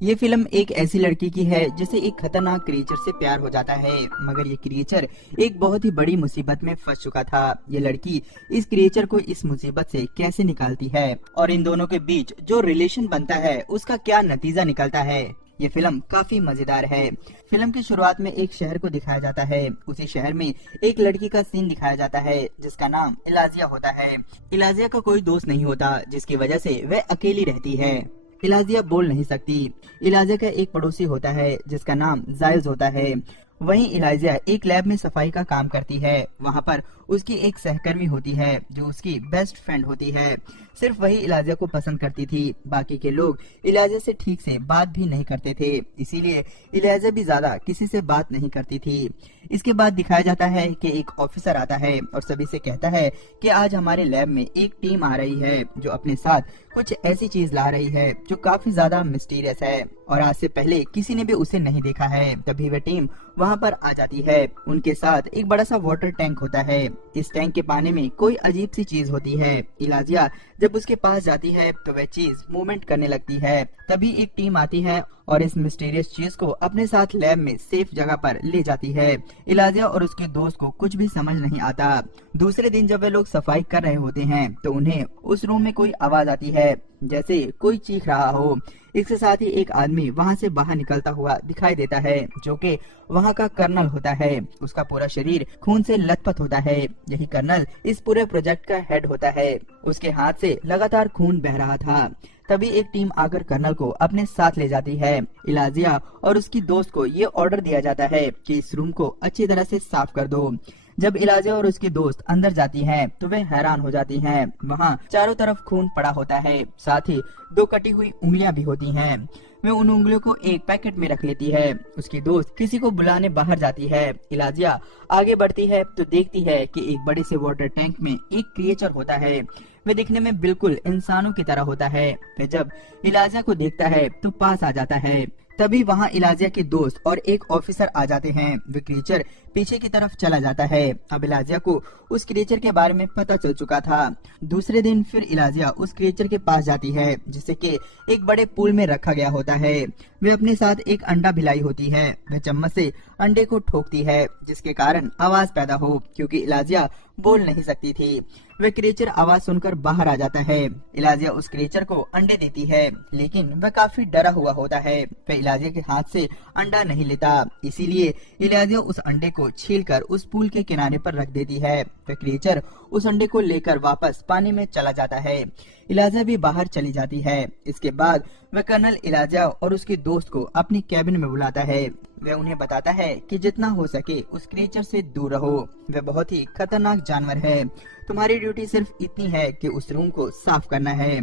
ये फिल्म एक ऐसी लड़की की है जिसे एक खतरनाक क्रिएचर से प्यार हो जाता है, मगर ये क्रिएचर एक बहुत ही बड़ी मुसीबत में फंस चुका था। ये लड़की इस क्रिएचर को इस मुसीबत से कैसे निकालती है और इन दोनों के बीच जो रिलेशन बनता है उसका क्या नतीजा निकलता है। ये फिल्म काफी मजेदार है। फिल्म की शुरुआत में एक शहर को दिखाया जाता है। उसी शहर में एक लड़की का सीन दिखाया जाता है जिसका नाम इलाजिया होता है। इलाजिया का कोई दोस्त नहीं होता, जिसकी वजह से वह अकेली रहती है। इलाजिया बोल नहीं सकती। इलाजिया का एक पड़ोसी होता है जिसका नाम जायज होता है। वहीं इलाजिया एक लैब में सफाई का काम करती है। वहां पर उसकी एक सहकर्मी होती है जो उसकी बेस्ट फ्रेंड होती है। सिर्फ वही इलाजिया को पसंद करती थी, बाकी के लोग इलाजिया से ठीक से बात भी नहीं करते थे, इसीलिए इलाजिया भी ज्यादा किसी से बात नहीं करती थी। इसके बाद दिखाया जाता है कि एक ऑफिसर आता है और सभी से कहता है कि आज हमारे लैब में एक टीम आ रही है जो अपने साथ कुछ ऐसी चीज ला रही है जो काफी ज्यादा मिस्टीरियस है और आज से पहले किसी ने भी उसे नहीं देखा है। तभी वह टीम वहां पर आ जाती है। उनके साथ एक बड़ा सा वाटर टैंक होता है। इस टैंक के पानी में कोई अजीब सी चीज होती है। इलाजिया जब उसके पास जाती है तो वह चीज मूवमेंट करने लगती है। तभी एक टीम आती है और इस मिस्टीरियस चीज को अपने साथ लैब में सेफ जगह पर ले जाती है। इलाजिया और उसके दोस्त को कुछ भी समझ नहीं आता। दूसरे दिन जब वे लोग सफाई कर रहे होते हैं तो उन्हें उस रूम में कोई आवाज आती है, जैसे कोई चीख रहा हो। इसके साथ ही एक आदमी वहां से बाहर निकलता हुआ दिखाई देता है जो कि वहां का कर्नल होता है। उसका पूरा शरीर खून से लथपथ होता है। यही कर्नल इस पूरे प्रोजेक्ट का हेड होता है। उसके हाथ से लगातार खून बह रहा था। तभी एक टीम आकर कर्नल को अपने साथ ले जाती है। इलाजिया और उसकी दोस्त को ये ऑर्डर दिया जाता है कि इस रूम को अच्छी तरह से साफ कर दो। जब इलाजिया और उसकी दोस्त अंदर जाती हैं, तो वे हैरान हो जाती हैं। वहाँ चारों तरफ खून पड़ा होता है, साथ ही 2 कटी हुई उंगलियां भी होती हैं। वे उन उंगलियों को एक पैकेट में रख लेती है। उसकी दोस्त किसी को बुलाने बाहर जाती है। इलाजिया आगे बढ़ती है तो देखती है कि एक बड़े से वाटर टैंक में एक क्रिएचर होता है। वे दिखने में बिल्कुल इंसानों की तरह होता है। वे जब इलाजिया को देखता है तो पास आ जाता है। तभी वहाँ इलाजिया के दोस्त और एक ऑफिसर आ जाते हैं। वे क्रिएचर पीछे की तरफ चला जाता है। अब इलाजिया को उस क्रिएचर के बारे में पता चल चुका था। दूसरे दिन फिर इलाजिया उस क्रिएचर के पास जाती है जिसे कि एक बड़े पूल में रखा गया होता है। वे अपने साथ एक अंडा भी लाई होती है। वह चम्मच से अंडे को ठोकती है जिसके कारण आवाज पैदा हो, क्योंकि इलाजिया बोल नहीं सकती थी। वह क्रिएचर आवाज सुनकर बाहर आ जाता है। इलाजिया उस क्रिएचर को अंडे देती है, लेकिन वह काफी डरा हुआ होता है। वह इलाजिया के हाथ से अंडा नहीं लेता, इसीलिए इलाजिया उस अंडे को छीलकर उस पूल के किनारे पर रख देती है। वह क्रिएचर उस अंडे को लेकर वापस पानी में चला जाता है। इलाजिया भी बाहर चली जाती है। इसके बाद वह कर्नल इलाजिया और उसके दोस्त को अपनी कैबिन में बुलाता है। वह उन्हें बताता है कि जितना हो सके उस क्रिएचर से दूर रहो। वह बहुत ही खतरनाक जानवर है। तुम्हारी ड्यूटी सिर्फ इतनी है कि उस रूम को साफ करना है।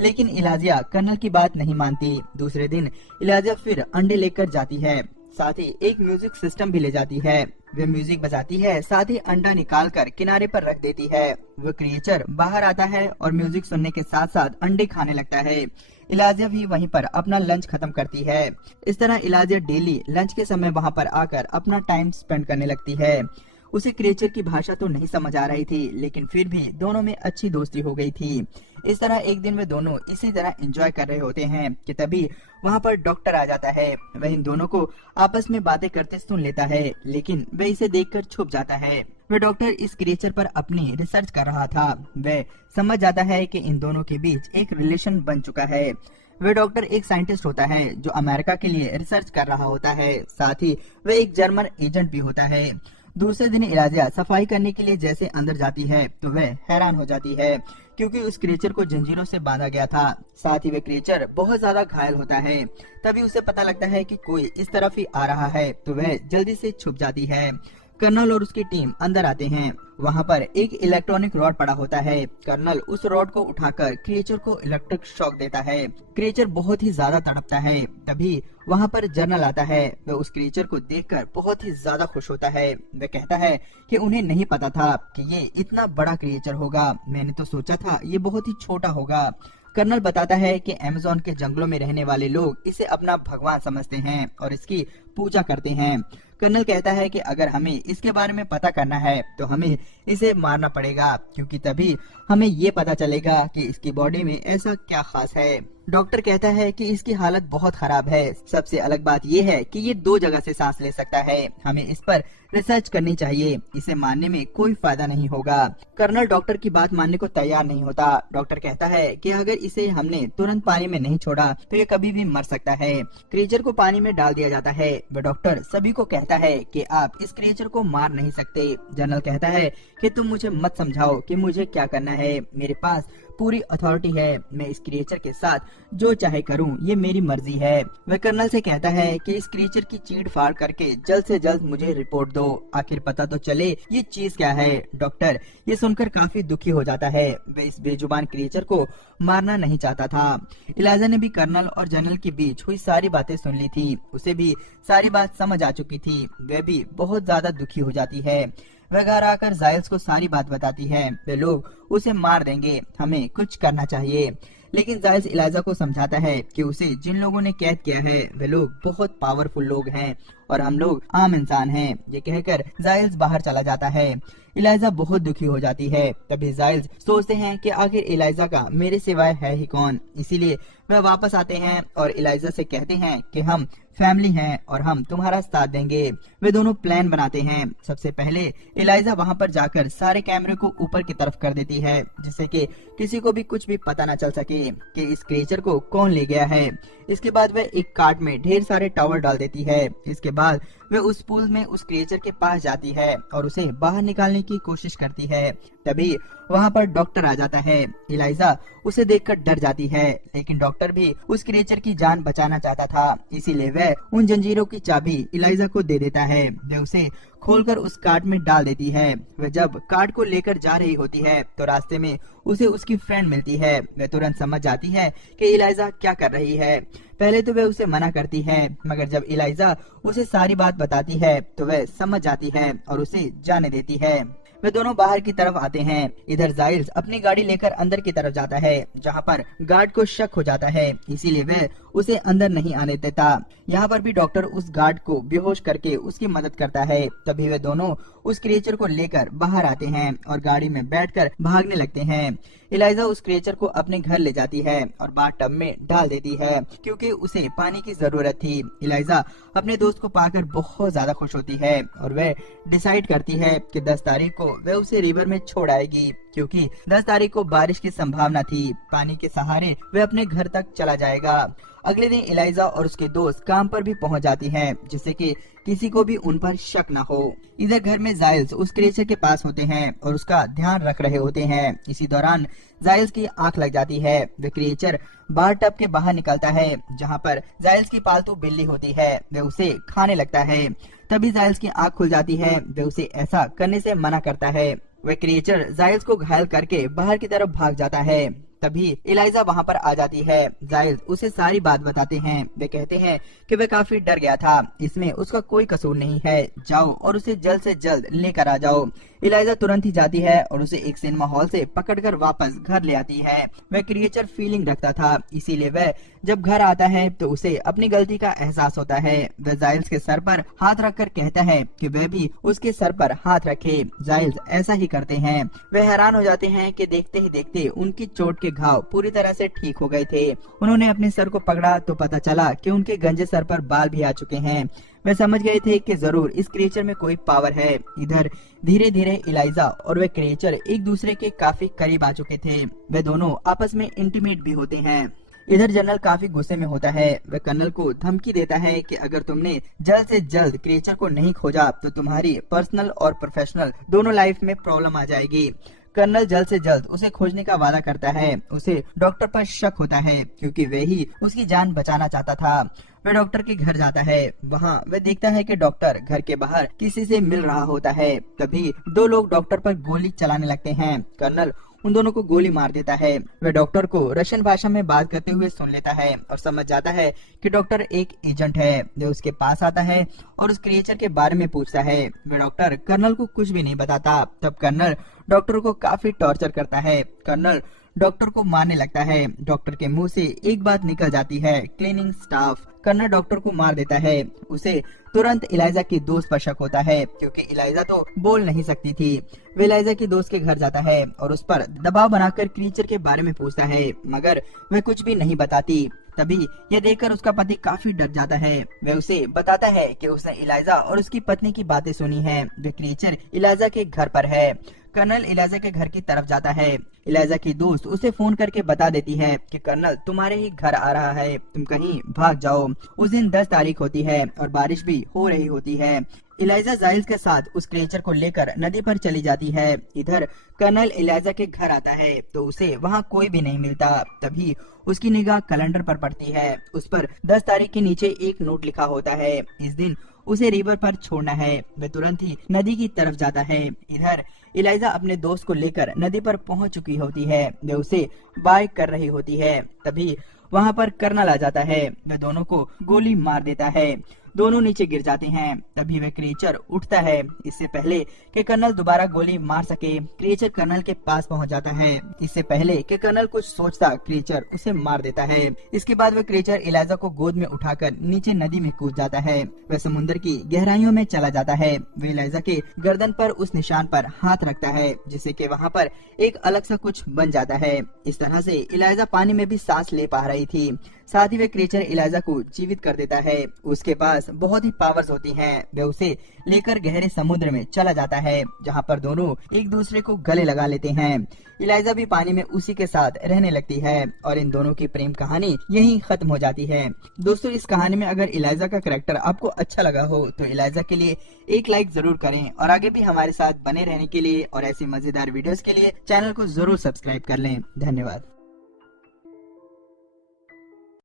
लेकिन इलाजिया कर्नल की बात नहीं मानती। दूसरे दिन इलाजिया फिर अंडे लेकर जाती है, साथ ही एक म्यूजिक सिस्टम भी ले जाती है। वे म्यूजिक बजाती है, साथ ही अंडा निकाल कर किनारे पर रख देती है। वो क्रिएचर बाहर आता है और म्यूजिक सुनने के साथ साथ अंडे खाने लगता है। इलाजिया भी वहीं पर अपना लंच खत्म करती है। इस तरह इलाजिया डेली लंच के समय वहां पर आकर अपना टाइम स्पेंड करने लगती है। उसे क्रिएचर की भाषा तो नहीं समझ आ रही थी, लेकिन फिर भी दोनों में अच्छी दोस्ती हो गई थी। इस तरह एक दिन वे दोनों इसी तरह एंजॉय कर रहे होते हैं कि तभी वहां पर डॉक्टर आ जाता है। वह इन दोनों को आपस में बातें करते सुन लेता है, लेकिन वह इसे देखकर छुप जाता है। वह डॉक्टर इस क्रिएचर पर अपनी रिसर्च कर रहा था। वह समझ जाता है कि इन दोनों के बीच एक रिलेशन बन चुका है। वह डॉक्टर एक साइंटिस्ट होता है जो अमेरिका के लिए रिसर्च कर रहा होता है, साथ ही वह एक जर्मन एजेंट भी होता है। दूसरे दिन इलाजिया सफाई करने के लिए जैसे अंदर जाती है तो वह हैरान हो जाती है, क्योंकि उस क्रिएचर को जंजीरों से बांधा गया था। साथ ही वह क्रिएचर बहुत ज्यादा घायल होता है। तभी उसे पता लगता है कि कोई इस तरफ ही आ रहा है, तो वह जल्दी से छुप जाती है। कर्नल और उसकी टीम अंदर आते हैं। वहाँ पर एक इलेक्ट्रॉनिक रॉड पड़ा होता है। कर्नल उस रॉड को उठाकर क्रिएचर को इलेक्ट्रिक शॉक देता है। क्रिएचर बहुत ही ज्यादा तड़पता है। तभी वहाँ पर जर्नल आता है। वह उस क्रिएचर को देखकर बहुत ही ज्यादा खुश होता है। वह कहता है कि उन्हें नहीं पता था कि ये इतना बड़ा क्रिएचर होगा। मैंने तो सोचा था ये बहुत ही छोटा होगा। कर्नल बताता है कि अमेज़न के जंगलों में रहने वाले लोग इसे अपना भगवान समझते हैं और इसकी पूजा करते हैं। कर्नल कहता है कि अगर हमें इसके बारे में पता करना है तो हमें इसे मारना पड़ेगा, क्योंकि तभी हमें ये पता चलेगा कि इसकी बॉडी में ऐसा क्या खास है। डॉक्टर कहता है कि इसकी हालत बहुत खराब है। सबसे अलग बात ये है कि ये 2 जगह से सांस ले सकता है। हमें इस पर रिसर्च करनी चाहिए, इसे मारने में कोई फायदा नहीं होगा। कर्नल डॉक्टर की बात मानने को तैयार नहीं होता। डॉक्टर कहता है कि अगर इसे हमने तुरंत पानी में नहीं छोड़ा तो ये कभी भी मर सकता है। क्रिएचर को पानी में डाल दिया जाता है। वह डॉक्टर सभी को कहता है कि आप इस क्रिएचर को मार नहीं सकते। जनरल कहता है कि तुम मुझे मत समझाओ कि मुझे क्या करना है, मेरे पास पूरी अथॉरिटी है। मैं इस क्रिएचर के साथ जो चाहे करूं, ये मेरी मर्जी है। वह कर्नल से कहता है कि इस क्रिएचर की चीड़ फाड़ करके जल्द से जल्द मुझे रिपोर्ट दो, आखिर पता तो चले ये चीज क्या है। डॉक्टर ये सुनकर काफी दुखी हो जाता है। वह इस बेजुबान क्रिएचर को मारना नहीं चाहता था। इलाइजा ने भी कर्नल और जनरल के बीच हुई सारी बातें सुन ली थी। उसे भी सारी बात समझ आ चुकी थी। वह भी बहुत ज्यादा दुखी हो जाती है। वह घर आकर जाइल्स को सारी बात बताती है। वे लोग उसे मार देंगे, हमें कुछ करना चाहिए। लेकिन जाइल्स इलाइजा को समझाता है कि उसे जिन लोगों ने कैद किया है वे लोग बहुत पावरफुल लोग हैं और हम लोग आम इंसान हैं। ये कहकर जाइल्स बाहर चला जाता है। इलाइजा बहुत दुखी हो जाती है। तभी जाइल्स सोचते हैं कि आखिर इलाइजा का मेरे सिवाय है ही कौन। इसीलिए वह वापस आते हैं और इलाइजा से कहते हैं कि हम फैमिली हैं और हम तुम्हारा साथ देंगे। वे दोनों प्लान बनाते हैं। सबसे पहले इलाइजा वहां पर जाकर सारे कैमरे को ऊपर की तरफ कर देती है, जिससे कि किसी को भी कुछ भी पता न चल सके कि इस क्रिएचर को कौन ले गया है। इसके बाद वह एक कार्ट में ढेर सारे टावर डाल देती है। इसके बाद वह उस पूल में उस क्रिएचर के पास जाती है और उसे बाहर निकालने की कोशिश करती है। तभी वहां पर डॉक्टर आ जाता है। इलाइजा उसे देखकर डर जाती है, लेकिन डॉक्टर भी उस क्रिएचर की जान बचाना चाहता था। इसीलिए वह उन जंजीरों की चाबी इलाइजा को दे देता है। वह उसे खोलकर उस कार्ट में डाल देती है। वह जब कार्ट को लेकर जा रही होती है तो रास्ते में उसे उसकी फ्रेंड मिलती है। वह तुरंत समझ जाती है कि इलाइजा क्या कर रही है। पहले तो वह उसे मना करती है, मगर जब इलाइजा उसे सारी बात बताती है तो वह समझ जाती है और उसे जाने देती है। वे दोनों बाहर की तरफ आते हैं। इधर जाइल्स अपनी गाड़ी लेकर अंदर की तरफ जाता है, जहां पर गार्ड को शक हो जाता है। इसीलिए वह उसे अंदर नहीं आने देता। यहाँ पर भी डॉक्टर उस गार्ड को बेहोश करके उसकी मदद करता है। तभी वे दोनों उस क्रिएचर को लेकर बाहर आते हैं और गाड़ी में बैठकर भागने लगते हैं। इलाइजा उस क्रिएचर को अपने घर ले जाती है और बाथटब में डाल देती है, क्योंकि उसे पानी की जरूरत थी। इलाइजा अपने दोस्त को पाकर बहुत ज्यादा खुश होती है और वह डिसाइड करती है कि 10 तारीख को वह उसे रिवर में छोड़ आएगी, क्योंकि 10 तारीख को बारिश की संभावना थी। पानी के सहारे वह अपने घर तक चला जाएगा। अगले दिन इलाइजा और उसके दोस्त काम पर भी पहुंच जाती हैं, जिससे कि किसी को भी उन पर शक न हो। इधर घर में जाइल्स उस क्रिएचर के पास होते हैं और उसका ध्यान रख रहे होते हैं। इसी दौरान जाइल्स की आंख लग जाती है। वह क्रिएचर बाथटब के बाहर निकलता है, जहां पर जाइल्स की पालतू बिल्ली होती है। वह उसे खाने लगता है। तभी जाइल्स की आंख खुल जाती है। वह उसे ऐसा करने से मना करता है। वह क्रिएचर जाइल्स को घायल करके बाहर की तरफ भाग जाता है। तभी इलाइजा वहां पर आ जाती है। जाइल्स उसे सारी बात बताते हैं। वे कहते हैं कि वह काफी डर गया था, इसमें उसका कोई कसूर नहीं है। जाओ और उसे जल्द से जल्द लेकर आ जाओ। इलाइजा तुरंत ही जाती है और उसे एक सिनेमा हॉल से पकड़कर वापस घर ले आती है। वह क्रिएचर फीलिंग रखता था, इसीलिए वह जब घर आता है तो उसे अपनी गलती का एहसास होता है। वह जाइल्स के सर पर हाथ रखकर कहता है कि वह भी उसके सर पर हाथ रखे। जाइल्स ऐसा ही करते हैं। वह हैरान हो जाते हैं कि देखते ही देखते उनकी चोट के घाव पूरी तरह से ठीक हो गए थे। उन्होंने अपने सर को पकड़ा तो पता चला कि उनके गंजे सर पर बाल भी आ चुके हैं। वे समझ गए थे कि जरूर इस क्रिएचर में कोई पावर है। इधर धीरे धीरे इलाइजा और वे क्रिएचर एक दूसरे के काफी करीब आ चुके थे। वे दोनों आपस में इंटीमेट भी होते हैं। इधर जनरल काफी गुस्से में होता है। वह कर्नल को धमकी देता है कि अगर तुमने जल्द से जल्द क्रिएचर को नहीं खोजा तो तुम्हारी पर्सनल और प्रोफेशनल दोनों लाइफ में प्रॉब्लम आ जाएगी। कर्नल जल्द से जल्द उसे खोजने का वादा करता है। उसे डॉक्टर पर शक होता है, क्योंकि वह ही उसकी जान बचाना चाहता था। वह डॉक्टर के घर जाता है। वहाँ वह देखता है कि डॉक्टर घर के बाहर किसी से मिल रहा होता है। तभी 2 लोग डॉक्टर पर गोली चलाने लगते हैं। कर्नल उन दोनों को गोली मार देता है। वह डॉक्टर को रशियन भाषा में बात करते हुए सुन लेता है और समझ जाता है कि डॉक्टर एक एजेंट है। वह उसके पास आता है और उस क्रिएचर के बारे में पूछता है। वह डॉक्टर कर्नल को कुछ भी नहीं बताता। तब कर्नल डॉक्टर को काफी टॉर्चर करता है। कर्नल डॉक्टर को मारने लगता है। डॉक्टर के मुंह से एक बात निकल जाती है, क्लीनिंग स्टाफ। कर्नल डॉक्टर को मार देता है। उसे तुरंत इलाइजा की दोस्त पर शक होता है, क्योंकि इलाइजा तो बोल नहीं सकती थी। वे इलाइजा की दोस्त के घर जाता है और उस पर दबाव बनाकर क्रीचर के बारे में पूछता है, मगर वह कुछ भी नहीं बताती। तभी यह देखकर उसका पति काफी डर जाता है। वह उसे बताता है कि उसने इलाइजा और उसकी पत्नी की बातें सुनी है। वे क्रीचर इलाइजा के घर पर है। कर्नल इलाइजा के घर की तरफ जाता है। इलाइजा की दोस्त उसे फोन करके बता देती है कि कर्नल तुम्हारे ही घर आ रहा है, तुम कहीं भाग जाओ। उस दिन 10 तारीख होती है और बारिश भी हो रही होती है। इलाइजा जाइल्स के साथ उस क्रीचर को लेकर नदी पर चली जाती है। इधर कर्नल इलाइजा के घर आता है तो उसे वहाँ कोई भी नहीं मिलता। तभी उसकी निगाह कैलेंडर पर पड़ती है। उस पर 10 तारीख के नीचे एक नोट लिखा होता है, इस दिन उसे रिवर पर छोड़ना है। वह तुरंत ही नदी की तरफ जाता है। इधर इलाइजा अपने दोस्त को लेकर नदी पर पहुंच चुकी होती है। वे उसे बाय कर रही होती है। तभी वहां पर कर्नल आ जाता है। वह दोनों को गोली मार देता है। दोनों नीचे गिर जाते हैं। तभी वह क्रीचर उठता है। इससे पहले कि कर्नल दोबारा गोली मार सके, क्रीचर कर्नल के पास पहुंच जाता है। इससे पहले कि कर्नल कुछ सोचता, क्रीचर उसे मार देता है। इसके बाद वह क्रीचर इलाइजा को गोद में उठाकर नीचे नदी में कूद जाता है। वह समुद्र की गहराइयों में चला जाता है। वह इलाइजा के गर्दन पर उस निशान पर हाथ रखता है, जिससे कि वहाँ पर एक अलग सा कुछ बन जाता है। इस तरह से इलाइजा पानी में भी सांस ले पा रही थी। साथ ही वे क्रीचर इलाइजा को जीवित कर देता है। उसके पास बहुत ही पावर्स होती हैं। वे उसे लेकर गहरे समुद्र में चला जाता है, जहाँ पर दोनों एक दूसरे को गले लगा लेते हैं। इलाइजा भी पानी में उसी के साथ रहने लगती है और इन दोनों की प्रेम कहानी यहीं खत्म हो जाती है। दोस्तों, इस कहानी में अगर इलाइजा का कैरेक्टर आपको अच्छा लगा हो तो इलाइजा के लिए एक लाइक जरूर करें और आगे भी हमारे साथ बने रहने के लिए और ऐसी मजेदार वीडियोस के लिए चैनल को जरूर सब्सक्राइब कर लें। धन्यवाद।